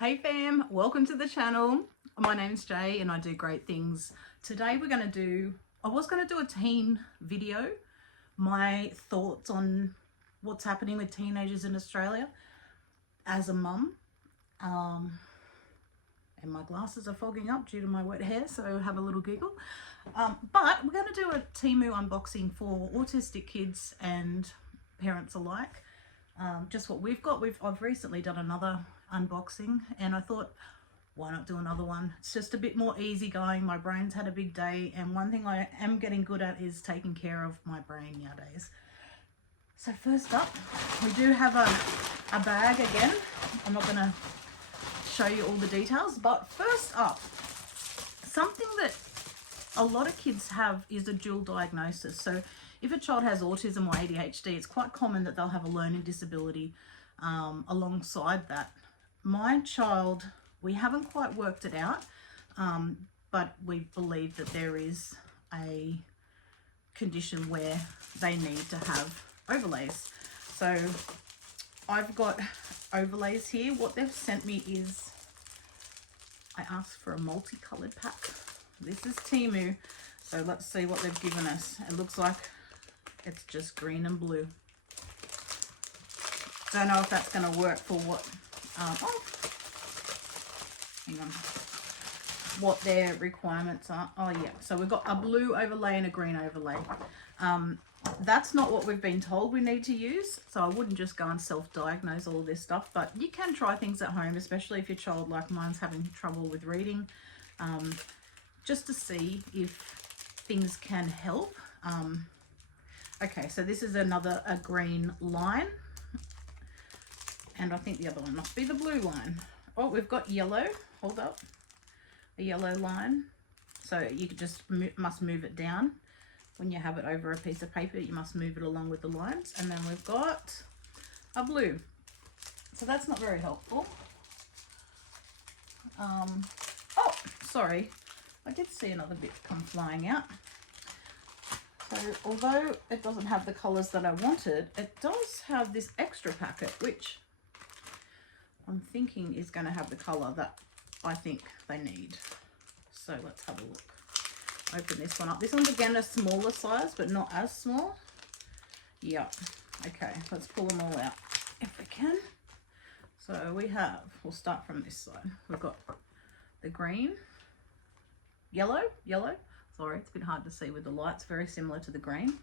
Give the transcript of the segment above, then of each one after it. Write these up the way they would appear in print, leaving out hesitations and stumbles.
Hey fam, welcome to the channel. My name's Jay and I do great things. Today I was going to do a teen video, my thoughts on what's happening with teenagers in Australia as a mum. And my glasses are fogging up due to my wet hair, so have a little giggle. But we're going to do a Temu unboxing for autistic kids and parents alike. Just what we've got. I've recently done another unboxing and I thought, why not do another one? It's just a bit more easygoing. My brain's had a big day, and one thing I am getting good at is taking care of my brain nowadays. So first up, we do have a bag again. I'm not going to show you all the details, but first up, something that a lot of kids have is a dual diagnosis. So if a child has autism or ADHD, it's quite common that they'll have a learning disability alongside that. My child, we haven't quite worked it out, but we believe that there is a condition where they need to have overlays. So I've got overlays here. What they've sent me is, I asked for a multicolored pack. This is Temu, so let's see what they've given us. It looks like it's just green and blue. Don't know if that's going to work for what hang on, what their requirements are. Oh yeah, so we've got a blue overlay and a green overlay. That's not what we've been told we need to use, so I wouldn't just go and self-diagnose all this stuff, but you can try things at home, especially if your child, like mine's, having trouble with reading, just to see if things can help. Okay, so this is a green line, and I think the other one must be the blue line. Oh, we've got yellow. Hold up, a yellow line. So you just must move it down. When you have it over a piece of paper, you must move it along with the lines. And then we've got a blue. So that's not very helpful. Oh, sorry. I did see another bit come flying out. So although it doesn't have the colours that I wanted, it does have this extra packet, which I'm thinking is going to have the colour that I think they need. So let's have a look. Open this one up. This one's again a smaller size, but not as small. Yep. Okay, let's pull them all out if we can. So we'll start from this side. We've got the green, yellow. Sorry, it's a bit hard to see with the lights. Very similar to the green.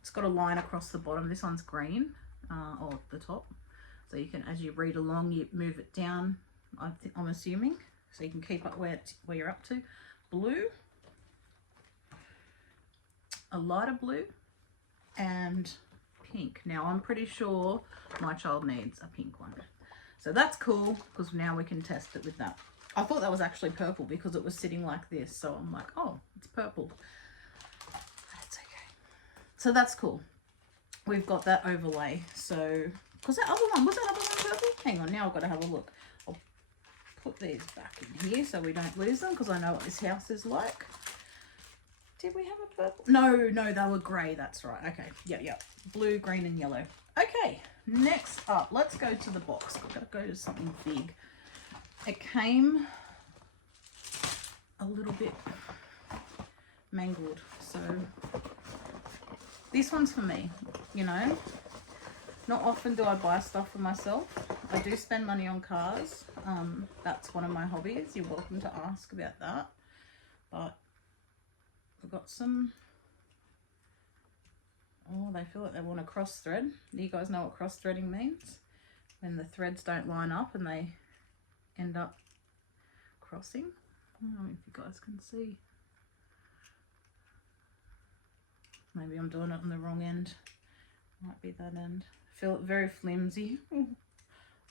It's got a line across the bottom. This one's green, or the top. So you can, as you read along, you move it down, I'm assuming, so you can keep up where you're up to. Blue, a lighter blue, and pink. Now I'm pretty sure my child needs a pink one. So that's cool, because now we can test it with that. I thought that was actually purple because it was sitting like this, so I'm like, oh, it's purple. That's okay. So that's cool. We've got that overlay. So, because that other one, was that other one purple? Hang on, now I've got to have a look. I'll put these back in here so we don't lose them, because I know what this house is like. Did we have a purple? No, they were grey, that's right. Okay, yep. Blue, green and yellow. Okay, next up, let's go to the box. I've got to go to something big. It came a little bit mangled, so this one's for me, you know. Not often do I buy stuff for myself. I do spend money on cars. That's one of my hobbies. You're welcome to ask about that. But I've got some, oh, they feel like they want a cross thread. Do you guys know what cross threading means? When the threads don't line up and they end up crossing. I don't know if you guys can see. Maybe I'm doing it on the wrong end. Might be that end. I feel it very flimsy.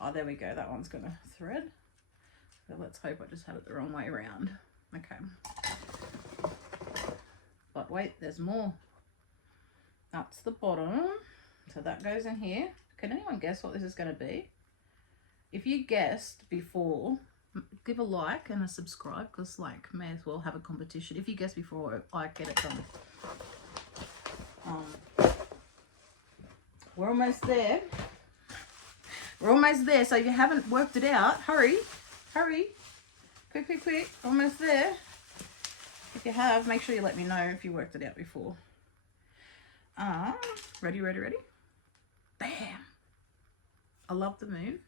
Oh, there we go. That one's gonna thread. So let's hope I just had it the wrong way around. Okay. But wait, there's more. That's the bottom. So that goes in here. Can anyone guess what this is going to be? If you guessed before, give a like and a subscribe, because like, may as well have a competition. If you guess before I get it done. We're almost there. So if you haven't worked it out, hurry. Hurry. Quick, quick, quick. Almost there. If you have, make sure you let me know if you worked it out before. Ready, ready, ready? Bam! I love the moon.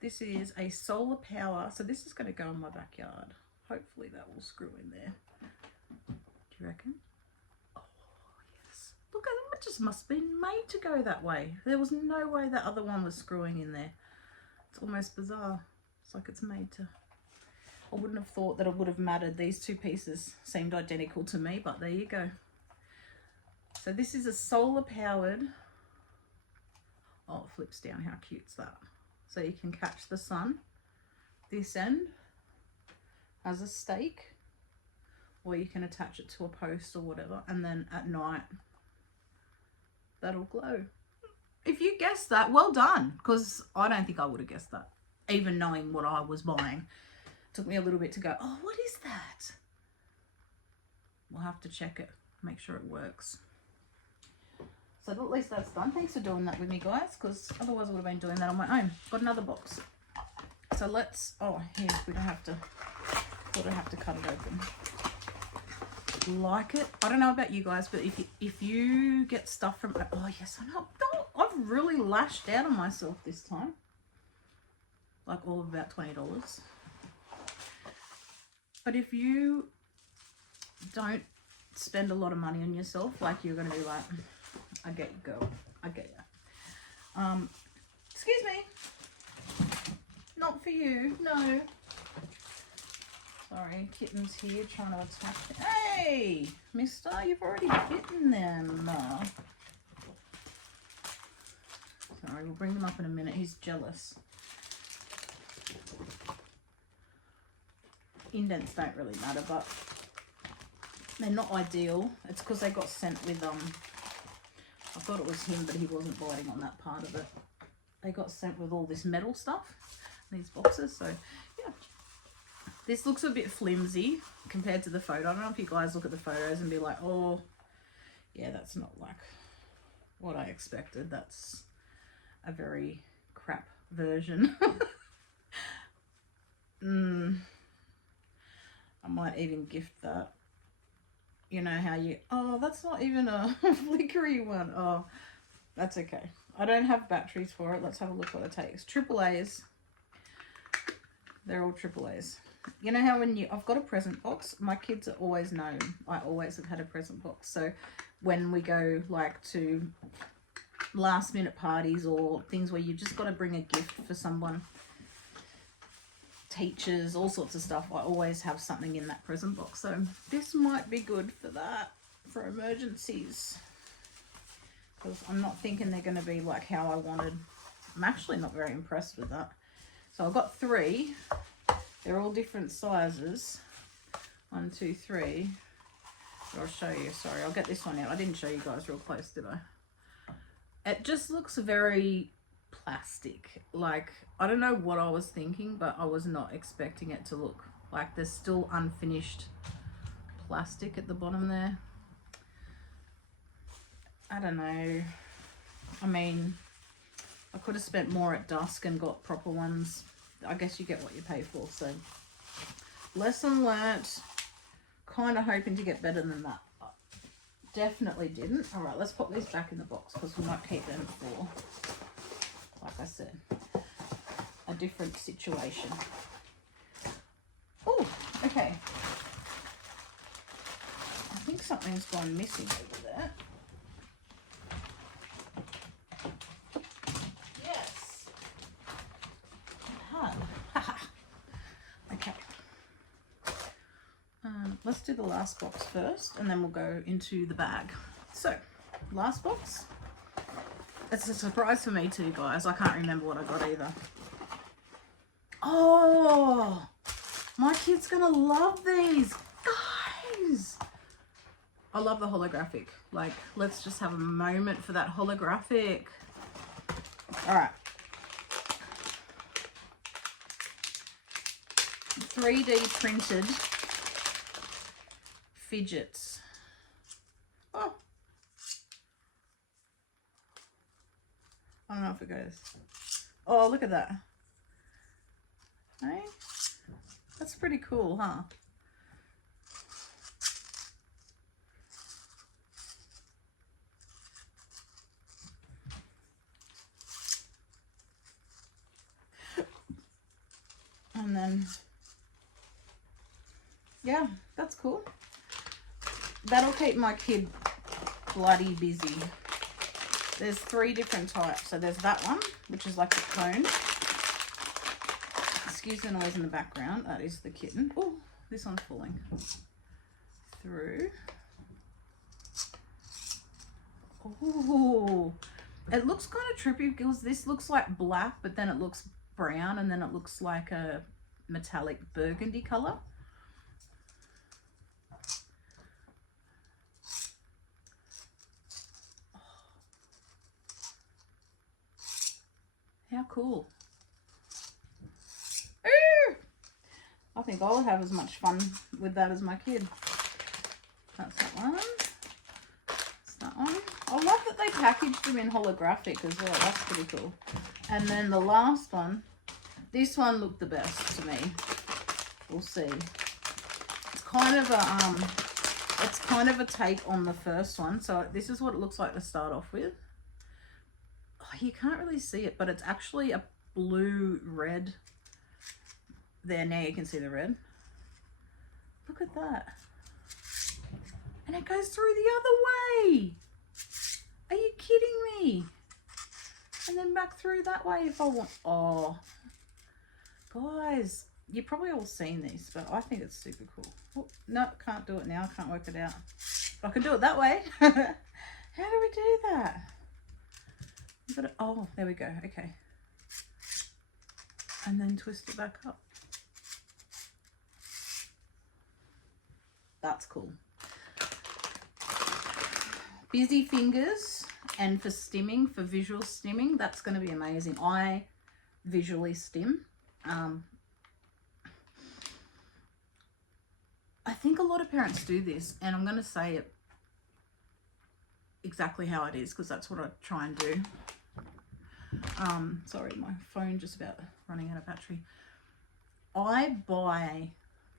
This is a solar power. So this is going to go in my backyard. Hopefully that will screw in there. Do you reckon? Oh, yes. Look, I think it just must have been made to go that way. There was no way that other one was screwing in there. It's almost bizarre. It's like it's made to... I wouldn't have thought that it would have mattered. These two pieces seemed identical to me, but there you go. So this is a solar powered... Oh, it flips down. How cute's that? So you can catch the sun. This end has a stake, or you can attach it to a post or whatever, and then at night that'll glow. If you guessed that, well done, because I don't think I would have guessed that, even knowing what I was buying. Took me a little bit to go, oh, what is that? We'll have to check it, make sure it works. So at least that's done. Thanks for doing that with me, guys, because otherwise I would have been doing that on my own. Got another box. So let's, oh, here, we don't have to, thought I'd have to cut it open. Like it. I don't know about you guys, but if you get stuff from, oh yes, I know. I've really lashed out on myself this time. Like all of about $20. But if you don't spend a lot of money on yourself, like you're going to be like, I get you, girl. I get you. Excuse me. Not for you. No. Sorry, kitten's here trying to attack me. Hey, mister, you've already bitten them. Sorry, we'll bring them up in a minute. He's jealous. Indents don't really matter, but they're not ideal. It's because they got sent with, I thought it was him, but he wasn't biting on that part of it. They got sent with all this metal stuff, these boxes, so yeah. This looks a bit flimsy compared to the photo. I don't know if you guys look at the photos and be like, oh, yeah, that's not like what I expected. That's a very crap version. I might even gift that. You know how you, oh, that's not even a flickery one. Oh, that's okay. I don't have batteries for it. Let's have a look what it takes. AAAs. They're all AAAs. You know how when I've got a present box, my kids are always known. I always have had a present box. So when we go like to last minute parties or things where you've just got to bring a gift for someone, teachers, all sorts of stuff, I always have something in that present box. So this might be good for that, for emergencies, because I'm not thinking they're going to be like how I wanted. I'm actually not very impressed with that. So I've got 3. They're all different sizes. 1, 2, 3. I'll show you. Sorry, I'll get this one out. I didn't show you guys real close, did I? It just looks very plastic. Like, I don't know what I was thinking, but I was not expecting it to look like there's still unfinished plastic at the bottom there. I don't know. I mean, I could have spent more at dusk and got proper ones. I guess you get what you pay for. So lesson learnt. Kind of hoping to get better than that. Definitely didn't. All right, let's put these back in the box because we might keep them for, like I said, a different situation. Oh, okay. I think something's gone missing over there. Yes. Okay. Let's do the last box first, and then we'll go into the bag. So, last box. It's a surprise for me too, guys. I can't remember what I got either. Oh, my kid's gonna love these, guys. I love the holographic. Like, let's just have a moment for that holographic. All right. 3D printed fidgets. Oh, I don't know if it goes. Oh, look at that. Hey? That's pretty cool, huh? And then, yeah, that's cool. That'll keep my kid bloody busy. There's 3 different types. So there's that one, which is like a cone. Excuse the noise in the background. That is the kitten. Oh, this one's falling through. Oh, it looks kind of trippy because this looks like black, but then it looks brown, and then it looks like a metallic burgundy color. How cool. Ooh! I think I'll have as much fun with that as my kid. That's that one. That's that one. I love that they packaged them in holographic as well. That's pretty cool. And then the last one, this one looked the best to me. We'll see. It's kind of a take on the first one. So this is what it looks like to start off with. Oh, you can't really see it, but it's actually a blue-red. There, now you can see the red. Look at that. And it goes through the other way. Are you kidding me? And then back through that way if I want. Oh, guys, you've probably all seen these, but I think it's super cool. Oh, no, can't do it now. Can't work it out. But I can do it that way. How do we do that? You've got to, oh, there we go. Okay. And then twist it back up. That's cool. Busy fingers, and for stimming, for visual stimming, that's going to be amazing. I visually stim. I think a lot of parents do this, and I'm going to say it exactly how it is because that's what I try and do. Sorry, my phone just about running out of battery. I buy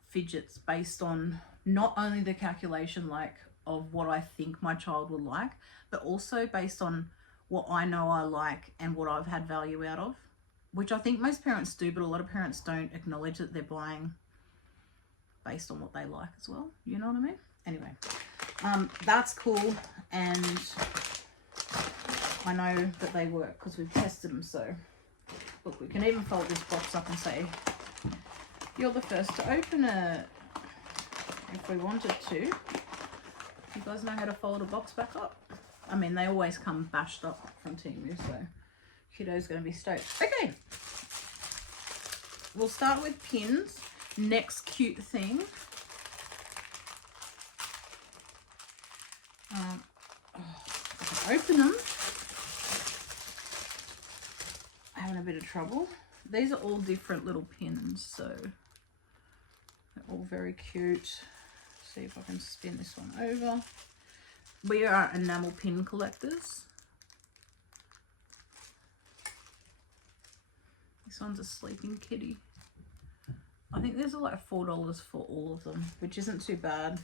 fidgets based on not only the calculation of what I think my child would like, but also based on what I know I like and what I've had value out of, which I think most parents do, but a lot of parents don't acknowledge that they're buying based on what they like as well. You know what I mean? Anyway, that's cool, and I know that they work because we've tested them. So look, we can even fold this box up and say, you're the first to open it, if we wanted to. You guys know how to fold a box back up? I mean, they always come bashed up from Temu, so kiddo's going to be stoked. Okay, we'll start with pins. Next cute thing. I can open them. I'm having a bit of trouble. These are all different little pins, so they're all very cute. See if I can spin this one over. We are enamel pin collectors. This one's a sleeping kitty. I think there's like $4 for all of them, which isn't too bad.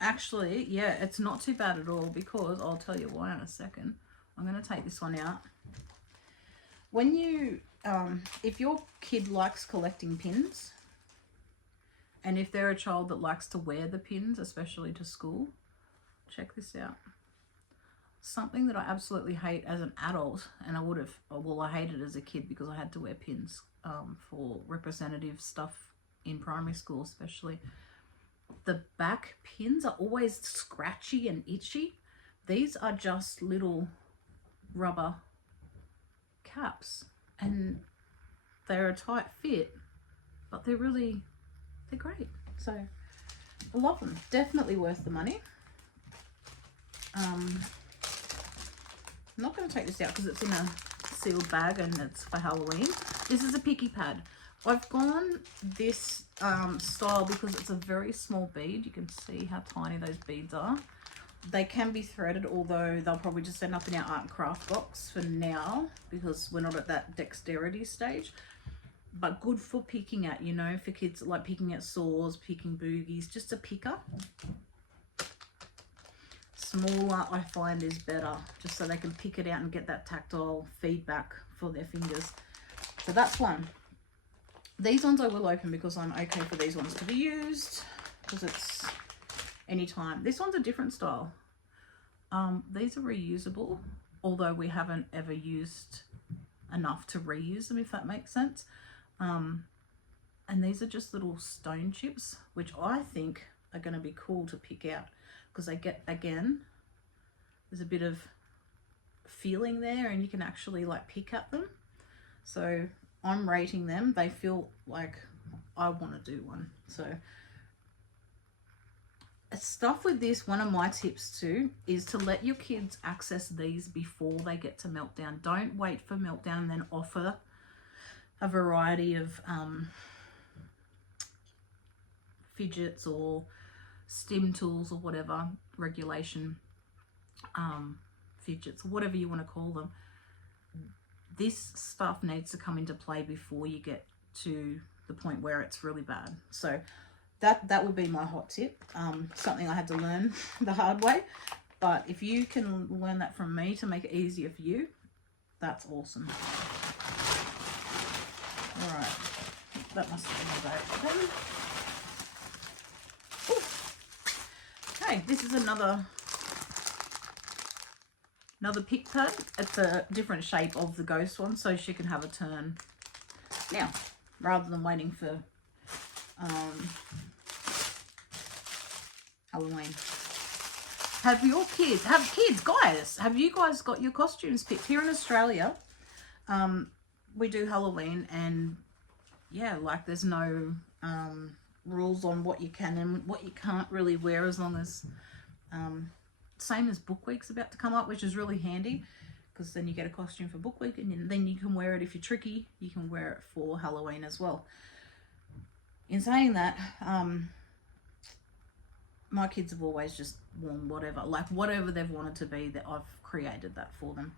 Actually, yeah, it's not too bad at all, because I'll tell you why in a second. I'm going to take this one out. When you, if your kid likes collecting pins, and if they're a child that likes to wear the pins, especially to school, check this out. Something that I absolutely hate as an adult, and I would have, well, I hated as a kid because I had to wear pins for representative stuff in primary school especially. The back pins are always scratchy and itchy. These are just little rubber caps, and they're a tight fit, but they're great. So I love them. Definitely worth the money. I'm not going to take this out because it's in a sealed bag and it's for Halloween. This is a picky pad. I've gone this style because it's a very small bead. You can see how tiny those beads are. They can be threaded, although they'll probably just end up in our art and craft box for now because we're not at that dexterity stage. But good for picking at, you know, for kids, like picking at saws, picking boogies, just a picker. Smaller, I find, is better, just so they can pick it out and get that tactile feedback for their fingers. So that's one. These ones I will open because I'm okay for these ones to be used, because it's anytime. This one's a different style. These are reusable, although we haven't ever used enough to reuse them, if that makes sense. And these are just little stone chips, which I think are going to be cool to pick out, because they get, again, there's a bit of feeling there and you can actually like pick at them. So I'm rating them. They feel like I want to do one. So stuff with this, one of my tips too is to let your kids access these before they get to meltdown. Don't wait for meltdown and then offer a variety of fidgets or stim tools or whatever, regulation fidgets, whatever you want to call them. This stuff needs to come into play before you get to the point where it's really bad. So that would be my hot tip. Something I had to learn the hard way, but if you can learn that from me to make it easier for you, that's awesome. All right, that must have been about it. Okay, this is another pick pad. It's a different shape of the ghost one, so she can have a turn now rather than waiting for Halloween. Have kids, guys, have you guys got your costumes picked? Here in Australia, we do Halloween, and yeah, like there's no rules on what you can and what you can't really wear, as long as same as Book Week's about to come up, which is really handy, because then you get a costume for Book Week and then you can wear it. If you're tricky, you can wear it for Halloween as well. In saying that, my kids have always just worn whatever they've wanted to be, that I've created that for them.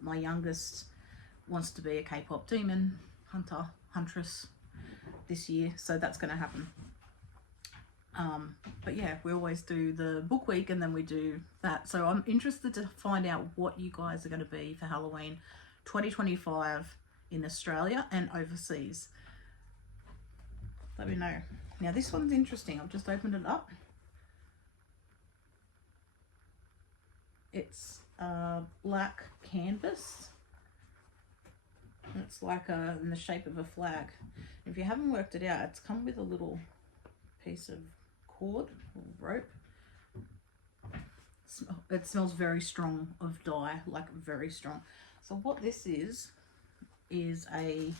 My youngest wants to be a K-pop demon huntress this year, so that's going to happen. But yeah, we always do the Book Week and then we do that. So I'm interested to find out what you guys are going to be for Halloween 2025 in Australia and overseas. Let me know. Now this one's interesting. I've just opened it up. It's black canvas. It's like in the shape of a flag. If you haven't worked it out, it's come with a little piece of cord or rope. It smells very strong of dye, like very strong. So what this is a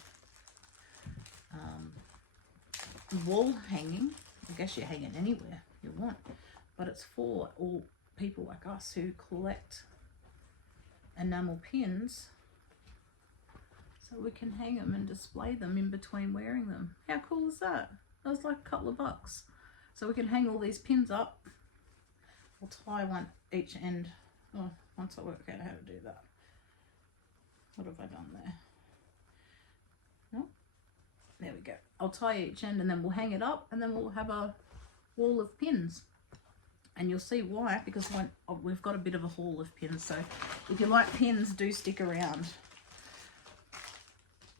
wall hanging. I guess you hang it anywhere you want, but it's for all people like us who collect enamel pins, so we can hang them and display them in between wearing them. How cool is that? That was like a couple of bucks. So we can hang all these pins up. I'll tie one each end. Oh, once I work out how to do that. What have I done there? No, there we go. I'll tie each end and then we'll hang it up, and then we'll have a wall of pins. And you'll see why, because we've got a bit of a haul of pins. So if you like pins, do stick around.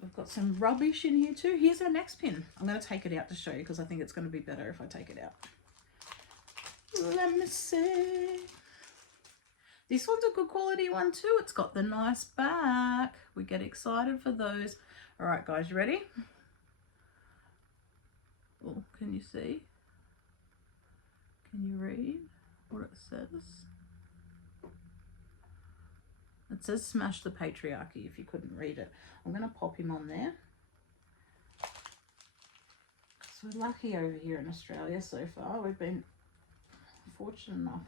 We've got some rubbish in here too. Here's our next pin. I'm going to take it out to show you, because I think it's going to be better if I take it out. Let me see. This one's a good quality one too. It's got the nice back. We get excited for those. All right, guys, you ready? Oh, can you see? Can you read what it says? It says smash the patriarchy, if you couldn't read it. I'm going to pop him on there. So we're lucky over here in Australia so far. We've been fortunate enough.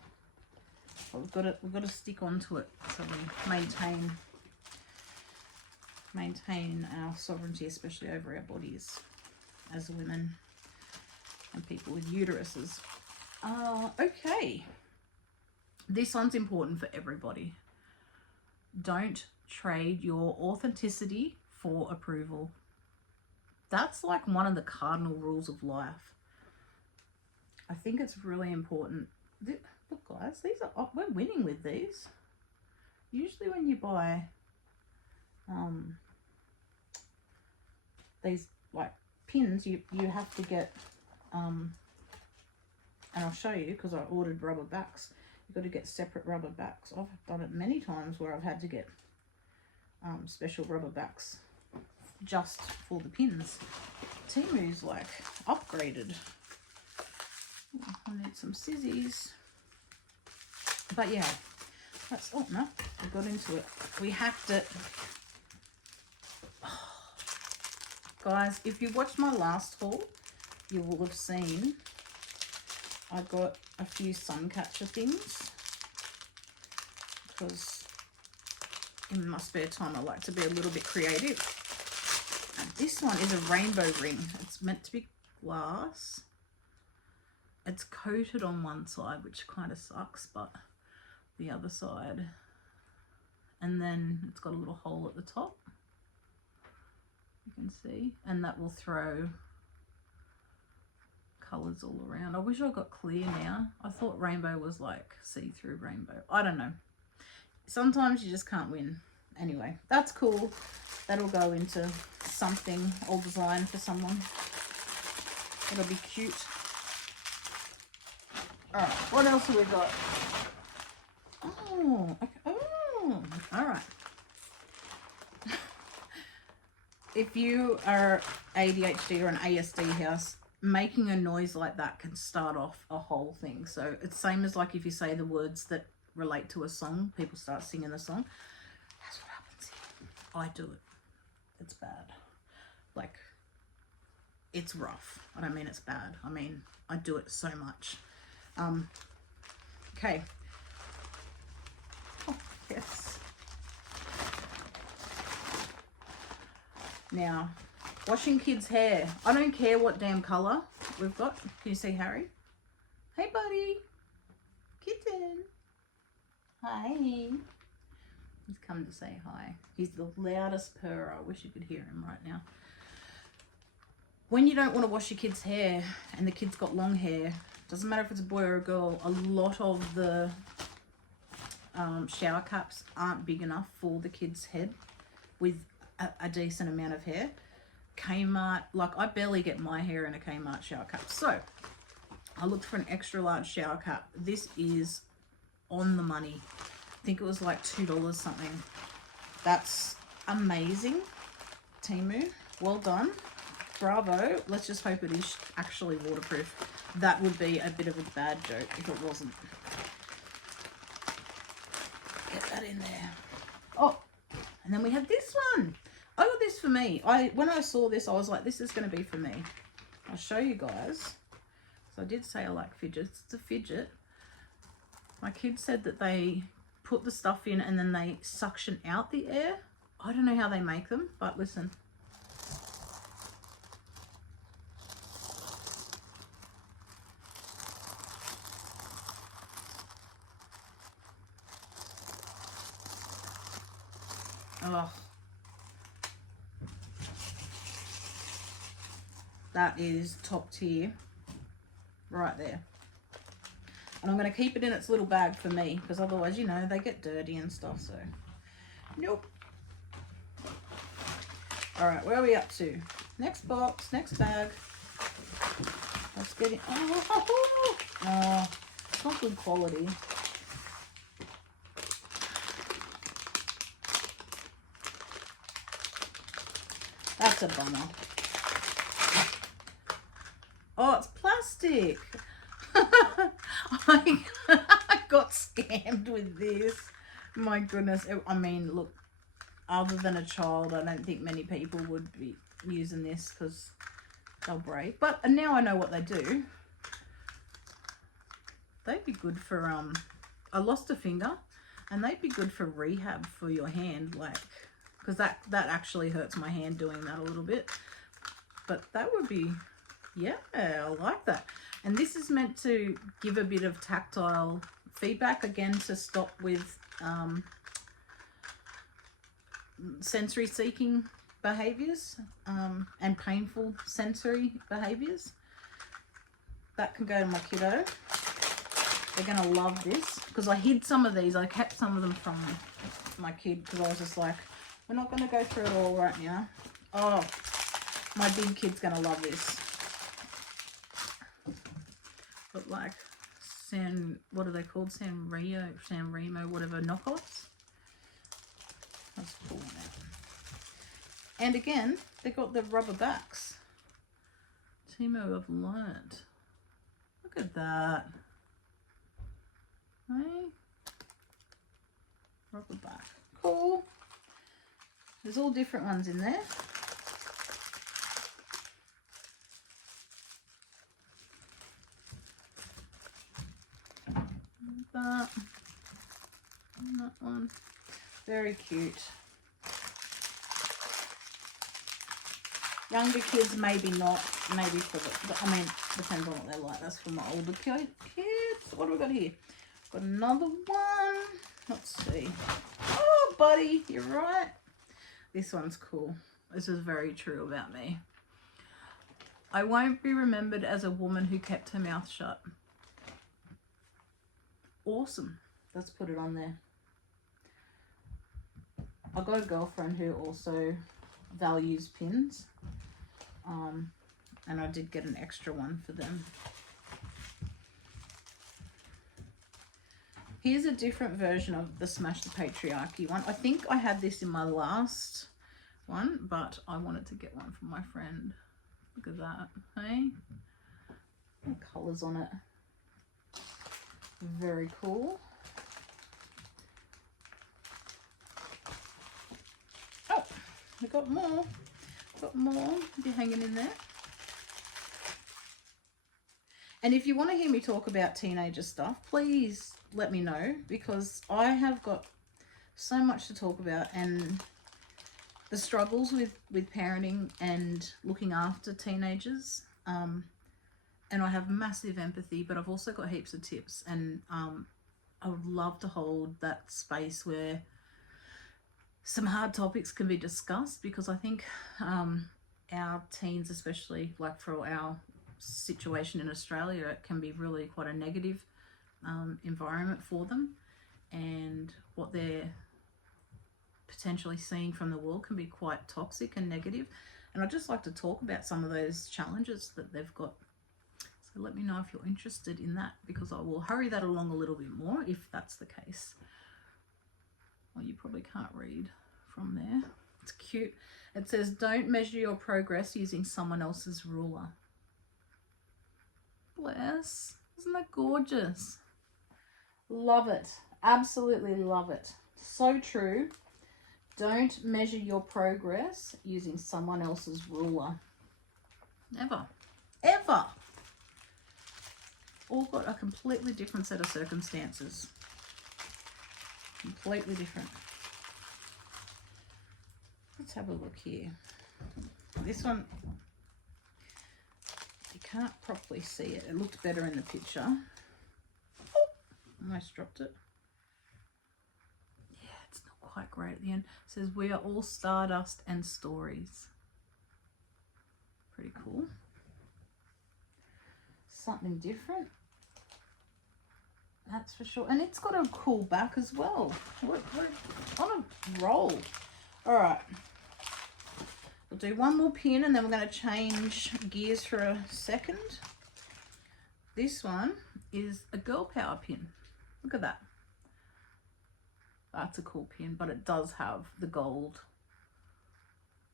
But we've got to stick onto it so we maintain our sovereignty, especially over our bodies as women and people with uteruses. Okay. This one's important for everybody. Don't trade your authenticity for approval. That's like one of the cardinal rules of life. I think it's really important. Look guys, these are, we're winning with these. Usually when you buy these like pins, you have to get and I'll show you because I ordered rubber backs. You've got to get separate rubber backs. I've done it many times where I've had to get special rubber backs just for the pins. Temu's like upgraded. I need some scissors. But yeah, that's, oh no, I got into it. We hacked it. Guys, if you watched my last haul, you will have seen I got a few sun catcher things because in my spare time I like to be a little bit creative. And this one is a rainbow ring. It's meant to be glass. It's coated on one side, which kind of sucks, but the other side. And then it's got a little hole at the top. You can see, and that will throw colours all around. I wish I got clear now. I thought rainbow was like see-through rainbow. I don't know. Sometimes you just can't win. Anyway, that's cool. That'll go into something I'll design for someone. It'll be cute. Alright, what else have we got? Oh, okay. Oh, alright. If you are ADHD or an ASD house, making a noise like that can start off a whole thing. So it's same as like if you say the words that relate to a song, people start singing the song. That's what happens here. I do it. It's bad. Like, it's rough. I don't mean it's bad. I mean, I do it so much. Okay. Oh, yes. Now, washing kids' hair. I don't care what damn colour we've got. Can you see Harry? Hey, buddy. Kitten. Hi. He's come to say hi. He's the loudest purrer. I wish you could hear him right now. When you don't want to wash your kid's hair and the kid's got long hair, doesn't matter if it's a boy or a girl, a lot of the shower caps aren't big enough for the kid's head with a decent amount of hair. Kmart, like I barely get my hair in a Kmart shower cap. So I looked for an extra large shower cap. This is on the money. I think it was like $2 something. That's amazing. Temu, well done. Bravo. Let's just hope it is actually waterproof. That would be a bit of a bad joke if it wasn't. Get that in there. Oh, and then we have this one. I got this for me. When I saw this, I was like, this is going to be for me. I'll show you guys. So I did say I like fidgets. It's a fidget. My kids said that they put the stuff in and then they suction out the air. I don't know how they make them, but listen. Oh, that is top tier right there. And I'm going to keep it in its little bag for me because otherwise, you know, they get dirty and stuff. So, nope. All right, where are we up to? Next box, next bag. Let's get it. Oh, it's not good quality. That's a bummer. Oh, it's plastic. I got scammed with this. My goodness. I mean, look, other than a child, I don't think many people would be using this because they'll break. But now I know what they do. They'd be good for, I lost a finger, and they'd be good for rehab for your hand, like, because that actually hurts my hand doing that a little bit. But that would be, yeah, I like that. And this is meant to give a bit of tactile feedback again to stop with sensory seeking behaviors and painful sensory behaviors. That can go to my kiddo. They're gonna love this because I hid some of these. I kept some of them from my kid because I was just like, we're not gonna go through it all right now. Oh, my big kid's gonna love this. But like what are they called? Sanremo, whatever, knockoffs. Let's pull one out. And again, they got the rubber backs. Temu, I've learned. Look at that. Hey? Rubber back. Cool. There's all different ones in there. That. And that one. Very cute. Younger kids, maybe not. Maybe for the, I mean, depends on what they're like. That's for my older kids. What do we got here? Got another one. Let's see. Oh, buddy, you're right. This one's cool. This is very true about me. I won't be remembered as a woman who kept her mouth shut. Awesome. Let's put it on there. I've got a girlfriend who also values pins. And I did get an extra one for them. Here's a different version of the Smash the Patriarchy one. I think I had this in my last one, but I wanted to get one for my friend. Look at that, hey? The colours on it. Very cool. Oh, we got more. Got more. Be hanging in there. And if you want to hear me talk about teenager stuff, please let me know, because I have got so much to talk about, and the struggles with parenting and looking after teenagers. And I have massive empathy, but I've also got heaps of tips, and I would love to hold that space where some hard topics can be discussed, because I think our teens, especially like for our situation in Australia, it can be really quite a negative environment for them, and what they're potentially seeing from the world can be quite toxic and negative. And I'd just like to talk about some of those challenges that they've got. So let me know if you're interested in that, because I will hurry that along a little bit more if that's the case. Well, you probably can't read from there. It's cute. It says, don't measure your progress using someone else's ruler. Bless. Isn't that gorgeous? Love it. Absolutely love it. So true. Don't measure your progress using someone else's ruler. Never. Ever. All got a completely different set of circumstances. Completely different. Let's have a look here. This one, you can't properly see it. It looked better in the picture. Oh, almost dropped it. Yeah, it's not quite great at the end. It says, we are all stardust and stories. Pretty cool. Something different. That's for sure. And it's got a cool back as well. We're on a roll. All right. We'll do one more pin, and then we're going to change gears for a second. This one is a girl power pin. Look at that. That's a cool pin, but it does have the gold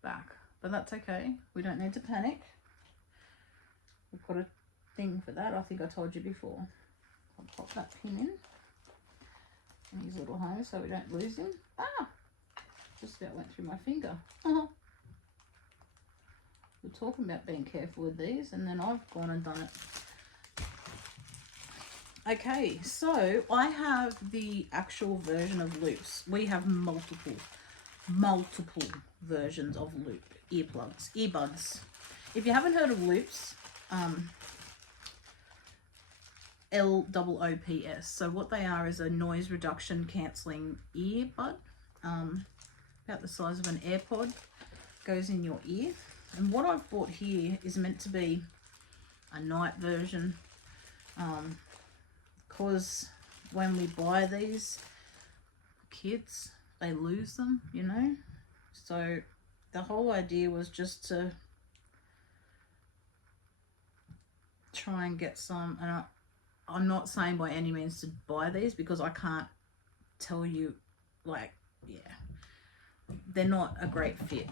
back. But that's okay. We don't need to panic. We've got a thing for that. I think I told you before. I'll pop that pin in. And his little home so we don't lose him. Ah! Just about went through my finger. We're talking about being careful with these, and then I've gone and done it. Okay, so I have the actual version of loops. We have multiple versions of loop earbuds. If you haven't heard of loops, LOOPS. So what they are is a noise reduction cancelling earbud, about the size of an AirPod, goes in your ear. And what I've bought here is meant to be a night version, because when we buy these, kids, they lose them, you know. So the whole idea was just to try and get some, and I'm not saying by any means to buy these, because I can't tell you, like, yeah, they're not a great fit.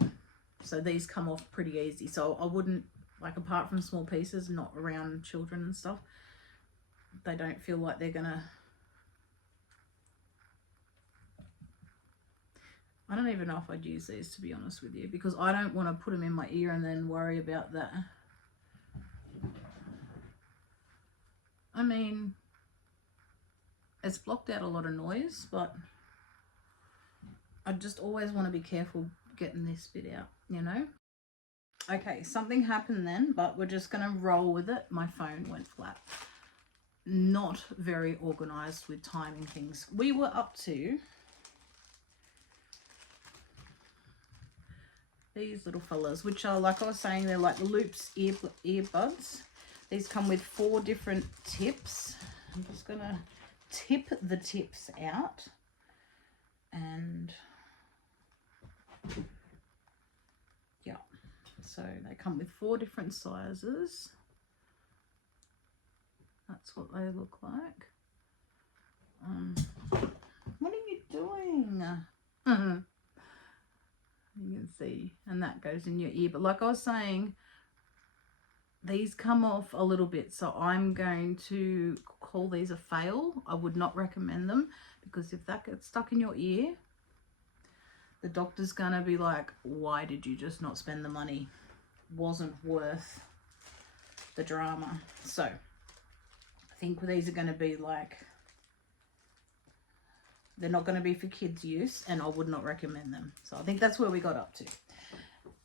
So these come off pretty easy. So I wouldn't, like, apart from small pieces, not around children and stuff, they don't feel like they're gonna, I don't even know if I'd use these, to be honest with you, because I don't want to put them in my ear and then worry about that. I mean, it's blocked out a lot of noise, but I just always want to be careful getting this bit out, you know. Okay, something happened then, but we're just going to roll with it. My phone went flat. Not very organized with timing things. We were up to these little fellas, which are, like I was saying, they're like the Loops earbuds. These come with 4 different tips. I'm just going to tip the tips out, and yeah, so they come with 4 different sizes. That's what they look like. What are you doing? You can see, and that goes in your ear. But like I was saying, these come off a little bit, so I'm going to call these a fail. I would not recommend them, because if that gets stuck in your ear, the doctor's gonna be like, why did you just not spend the money? Wasn't worth the drama. So I think these are going to be like, they're not going to be for kids use, and I would not recommend them. So I think that's where we got up to.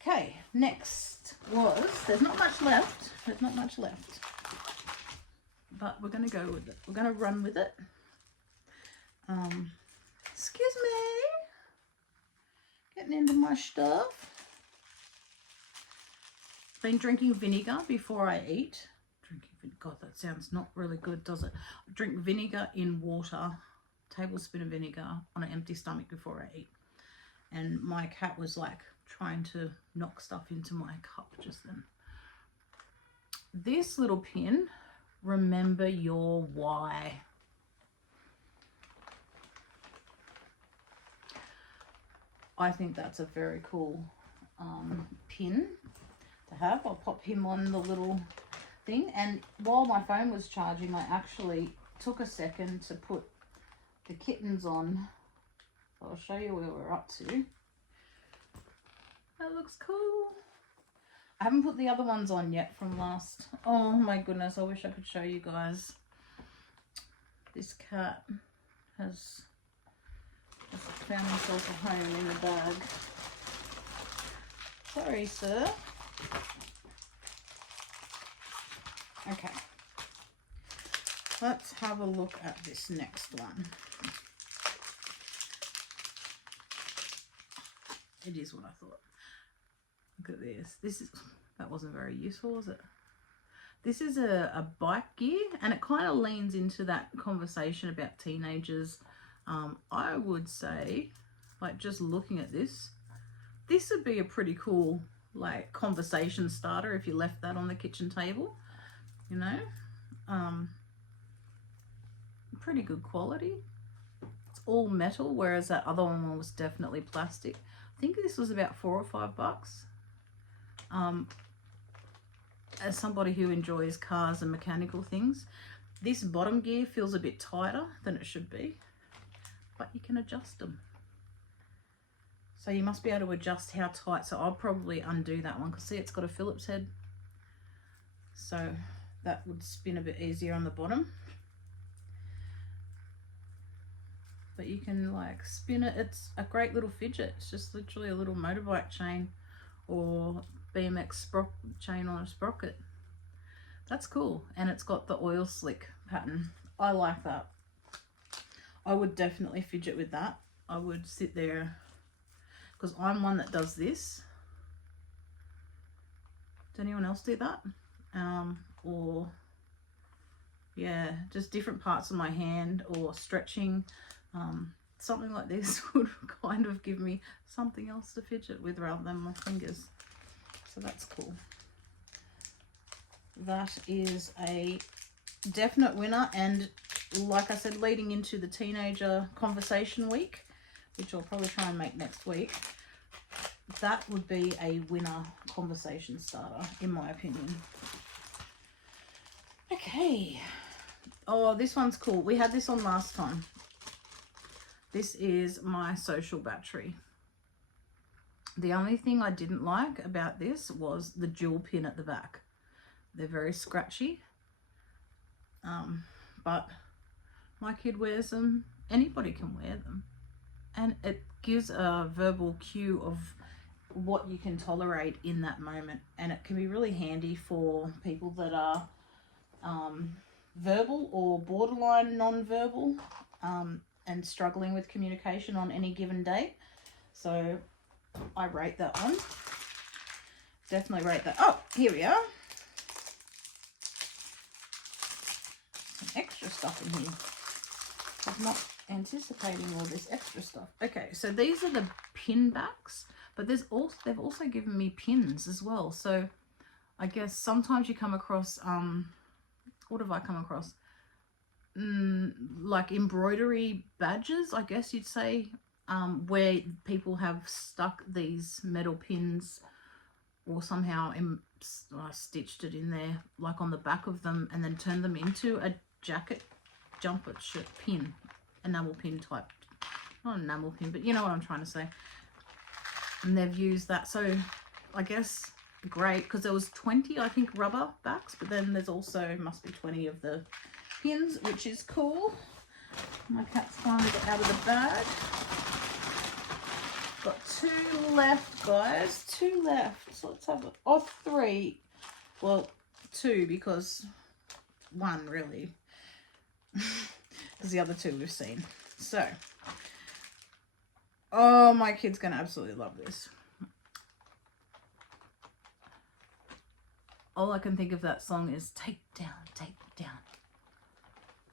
Okay, next was, there's not much left. There's not much left. But we're going to go with it. We're going to run with it. Excuse me. Getting into my stuff. Been drinking vinegar before I eat. God, that sounds not really good, does it? I drink vinegar in water, tablespoon of vinegar on an empty stomach before I eat. And my cat was like trying to knock stuff into my cup just then. This little pin, remember your why. I think that's a very cool pin to have. I'll pop him on the little thing, and while my phone was charging, I actually took a second to put the kittens on. I'll show you where we're up to. That looks cool. I haven't put the other ones on yet from last. Oh my goodness, I wish I could show you guys. This cat has just found himself a home in the bag. Sorry, sir. Okay, let's have a look at this next one. It is what I thought. Look at this. This is, that wasn't very useful, was it? This is a bike gear, and it kind of leans into that conversation about teenagers. I would say, like, just looking at this would be a pretty cool, like, conversation starter if you left that on the kitchen table. You know, pretty good quality. It's all metal, whereas that other one was definitely plastic. I think this was about $4 or $5. As somebody who enjoys cars and mechanical things, this bottom gear feels a bit tighter than it should be, but you can adjust them. So you must be able to adjust how tight. So I'll probably undo that one, because see, it's got a Phillips head. So that would spin a bit easier on the bottom. But you can like spin it. It's a great little fidget. It's just literally a little motorbike chain or BMX chain on a sprocket. That's cool. And it's got the oil slick pattern. I like that. I would definitely fidget with that. I would sit there, because I'm one that does this. Does anyone else do that? Or yeah, just different parts of my hand, or stretching. Something like this would kind of give me something else to fidget with rather than my fingers. So that's cool. That is a definite winner. And like I said, leading into the teenager conversation week, which I'll probably try and make next week, that would be a winner conversation starter, in my opinion. Okay. Oh, this one's cool. We had this on last time. This is my social battery. The only thing I didn't like about this was the jewel pin at the back. They're very scratchy. But my kid wears them. Anybody can wear them. And it gives a verbal cue of what you can tolerate in that moment. And it can be really handy for people that are verbal or borderline non-verbal, and struggling with communication on any given day. So I rate that one. Definitely rate that. Oh, here we are. Some extra stuff in here. I'm not anticipating all this extra stuff. Okay, so these are the pin backs, but they've also given me pins as well. So I guess sometimes you come across, what have I come across? Like embroidery badges, I guess you'd say, where people have stuck these metal pins or somehow stitched it in there, like on the back of them, and then turned them into a jacket, jumper, shirt pin, enamel pin type. Not an enamel pin, but you know what I'm trying to say. And they've used that. So I guess great, because there was 20, I think, rubber backs, but then there's also must be 20 of the pins, which is cool. My cat's finally got out of the bag. Got 2 left, guys. 2 left. So let's have it. Oh, 3. Well, 2 because 1 really, because the other 2 we've seen. So, oh, my kid's gonna absolutely love this. All I can think of that song is take down,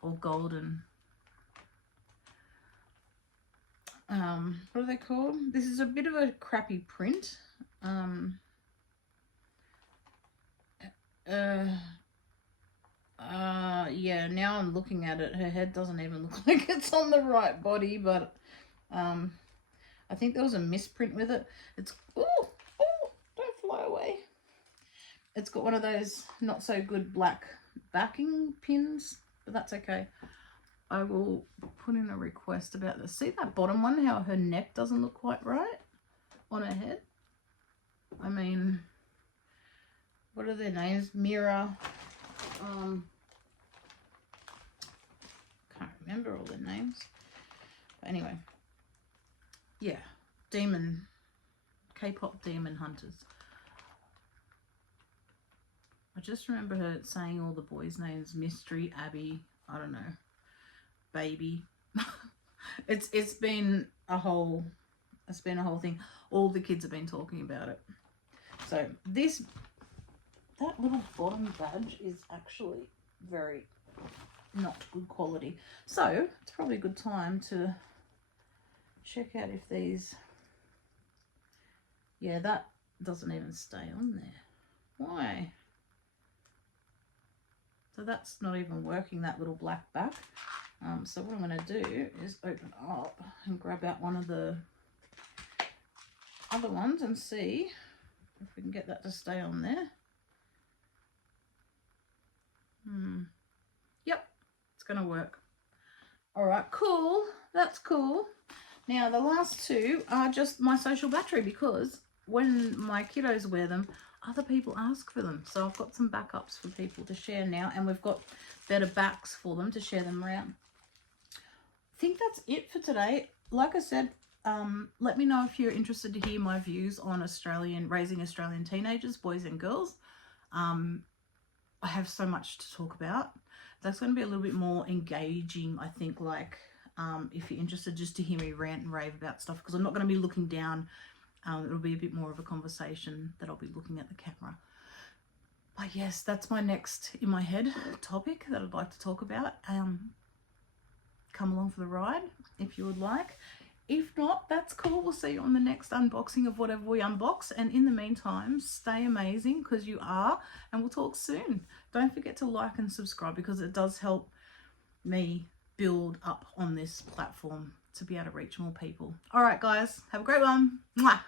or golden. What are they called? This is a bit of a crappy print. Yeah, now I'm looking at it, her head doesn't even look like it's on the right body, but I think there was a misprint with it. It's, oh, don't fly away. It's got one of those not so good black backing pins, but that's okay. I will put in a request about this. See that bottom one, how her neck doesn't look quite right on her head? I mean, what are their names? Mira. Can't remember all their names. But anyway, yeah, K-pop demon hunters. I just remember her saying all the boys' names: Mystery, Abby, I don't know, Baby. it's been a whole thing. All the kids have been talking about it. So that little bottom badge is actually very not good quality. So it's probably a good time to check out if these, yeah, that doesn't even stay on there. Why? So that's not even working, that little black back. So what I'm going to do is open up and grab out one of the other ones and see if we can get that to stay on there. Yep, it's going to work. All right, cool. That's cool. Now the last 2 are just my social battery, because when my kiddos wear them, other people ask for them. So I've got some backups for people to share now, and we've got better backs for them to share them around. I think that's it for today. Like I said, let me know if you're interested to hear my views on raising Australian teenagers, boys and girls. I have so much to talk about. That's going to be a little bit more engaging, I think, like if you're interested just to hear me rant and rave about stuff, because I'm not going to be looking down. It'll be a bit more of a conversation that I'll be looking at the camera. But yes, that's my next in my head topic that I'd like to talk about. Come along for the ride if you would like. If not, that's cool. We'll see you on the next unboxing of whatever we unbox. And in the meantime, stay amazing, because you are, and we'll talk soon. Don't forget to like and subscribe, because it does help me build up on this platform to be able to reach more people. All right, guys, have a great one. Mwah.